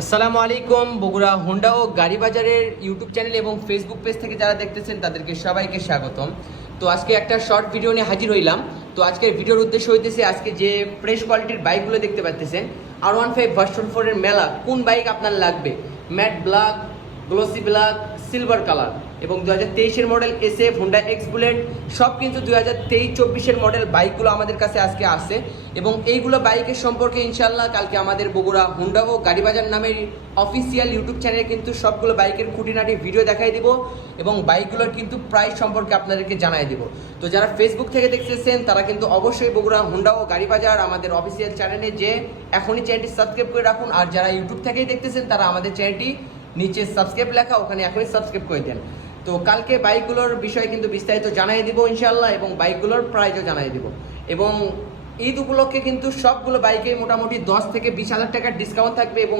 আসসালামু আলাইকুম। বগুড়া হোন্ডা ও গাড়ি বাজারের ইউটিউব চ্যানেল এবং ফেসবুক পেজ থেকে যারা দেখতেছেন তাদেরকে সবাইকে স্বাগতম। তো আজকে একটা শর্ট ভিডিও নিয়ে হাজির হইলাম। তো আজকের ভিডিওর উদ্দেশ্য হইতেছে আজকে যে ফ্রেশ কোয়ালিটির বাইকগুলো দেখতে পাচ্ছেন R15 ভার্সন 4 এর মেলা কোন বাইক আপনার লাগবে, matte black, glossy black, silver colour এবং 2023-এর model SF, Honda X Bullet সব কিন্তু 2023-24-এর মডেল বাইকগুলো আমাদের কাছে আজকে আসে এবং এইগুলো বাইকের সম্পর্কে ইনশাল্লাহ কালকে আমাদের বগুড়া হোন্ডা ও গাড়ি বাজার নামের অফিসিয়াল ইউটিউব চ্যানেলে কিন্তু সবগুলো বাইকের খুঁটিনাটি ভিডিও দেখাই দিব এবং বাইকগুলোর কিন্তু প্রাইস সম্পর্কে আপনাদেরকে জানাই দিব। তো যারা ফেসবুক থেকে দেখতেছেন তারা কিন্তু অবশ্যই বগুড়া হোন্ডা ও গাড়ি বাজার আমাদের অফিসিয়াল চ্যানেলে যে এখনই চ্যানেলটি সাবস্ক্রাইব করে রাখুন, আর যারা ইউটিউব থেকেই দেখতেছেন তারা আমাদের চ্যানেলটি নিচে সাবস্ক্রাইব লেখা ওখানে এখনই সাবস্ক্রাইব করে দেন। তো কালকে বাইকগুলোর বিষয়ে কিন্তু বিস্তারিত জানাই দিব ইনশাল্লাহ এবং বাইকগুলোর প্রাইসও জানাই দিব এবং ঈদ উপলক্ষে কিন্তু সবগুলো বাইকে মোটামুটি 10 থেকে 20 হাজার টাকার ডিসকাউন্ট থাকবে এবং